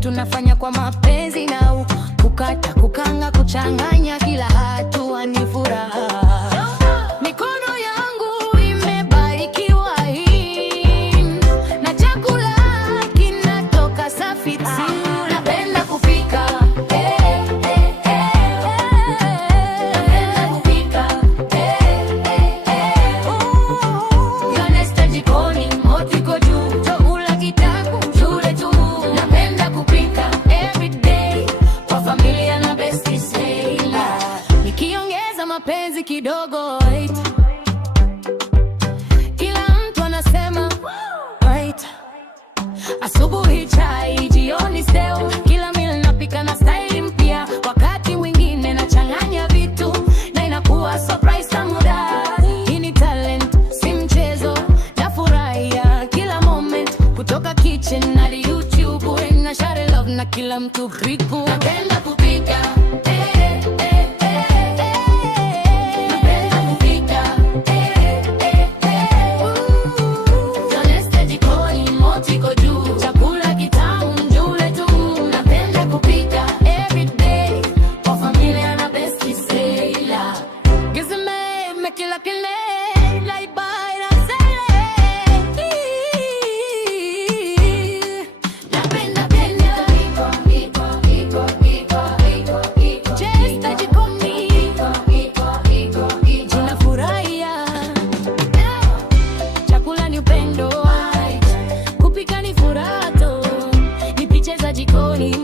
Tunafanya kwa mapenzi na kukata, kukanga, kuchanganya, kila hatua ni furaha. Mikono yangu imebarikiwa hii na chakula kinatoka safi. Napenda kupika, napenda kupika, Jonesta jikoni, moto iko juu, chakula kitamu tule tu. Napenda kupika everyday kwa familia na best seller, nikiongeza mapenzi kidogo, right. Kila mtu anasema right. Asubuhi chai, jioni steo, kila meal napika na style mpya. Wakati mwingine nachanganya vitu na inakuwa surprise tamu. Hii ni talent, si mchezo. Nafurahia kila moment, kutoka kitchen hadi YouTube, na share love na kila mtu big boom. Napenda kupika, napenda kupika, Jonesta jikoni, moto iko juu, chakula kitamu tule tu. Napenda kupika everyday kwa familia na best seller, gizime mekila kile like by na sele. Napenda Jonesta jikoni, tunafurahia. Chakula ni upendo, kupika ni furaha tu, ni picha za jikoni.